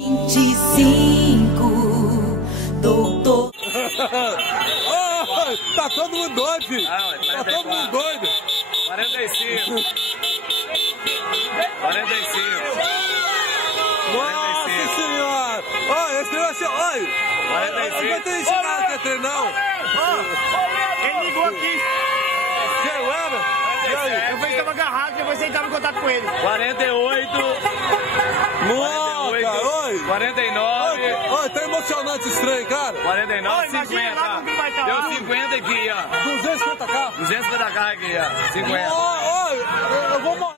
25, doutor. Oh, tá todo mundo doido, filho. Tá todo mundo doido. 45. 45. Nossa senhora. Olha, esse negócio, olha. 45. Não tem ensinado que é trem, não. Ele ligou aqui. Quem era? E aí? Eu falei que estava agarrado, depois você entrava em contato com ele. 48. Nossa, oi. 49. Oi, tá emocionante esse trem, cara. 49, imagina lá 50. como vai estar lá. Deu 50 aqui, ó. 250 carros. 250 carros aqui, ó. 50. Oi, eu vou morrer.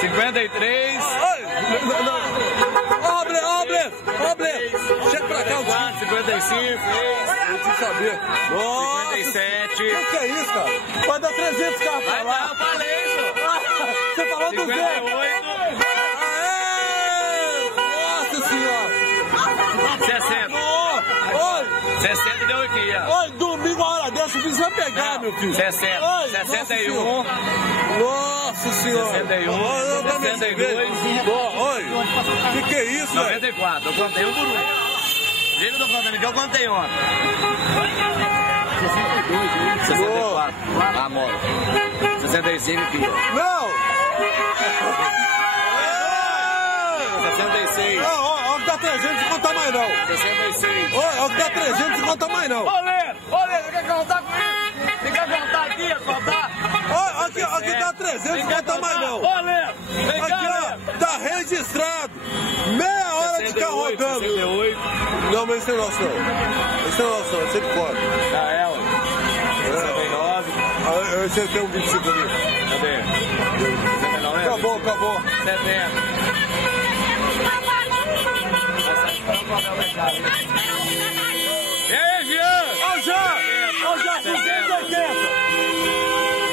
53. Obre. Chega pra cá, 55. eu preciso saber. Nossa, 57. o que é isso, cara? Vai dar 300 carros pra Vai lá. lá, eu falei isso. Você falou 200. 58. Aê! Nossa senhora. 60. Oi, 60 deu aqui, ó. oi, domingo a hora dessa, precisa pegar, meu filho. 60. Oi, 61. Nossa senhora. 61. Olha, eu também 62. Oi, que é isso, velho? 94. Eu contei um por um. Liga do contando que eu contei ontem. 64. Ah, moto. 65 aqui, ó. Não! 66. Ó, que dá 300 e conta mais não. 66. Ó, que dá 300 e conta mais não. Ô, Lê, você quer contar comigo? Você quer contar aqui, contar? Ó, aqui dá 300 e conta mais não. Ô, Lê, vem cá, Aqui, ó, tá registrado. Meia hora de carro rodando. 68. Não, mas esse é nosso não. Esse é nosso não, esse é de fora. Da ela. 69. Esse tem um 25 ali. Cadê? 69, né? Acabou. 70. E aí, Jean? Ó, já, 280.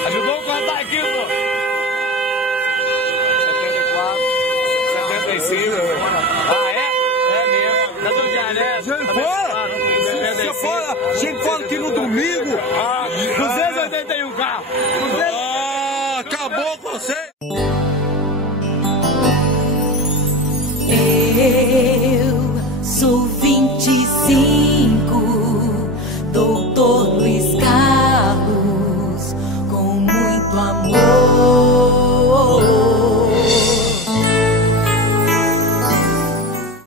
Ajudou a contar aqui, pô. 74. 75. Ah, é? É mesmo. Tá do Jané. Gente fora! Gente fora aqui no domingo! 281 carros. Acabou com você! Eu sou 25, doutor Luiz.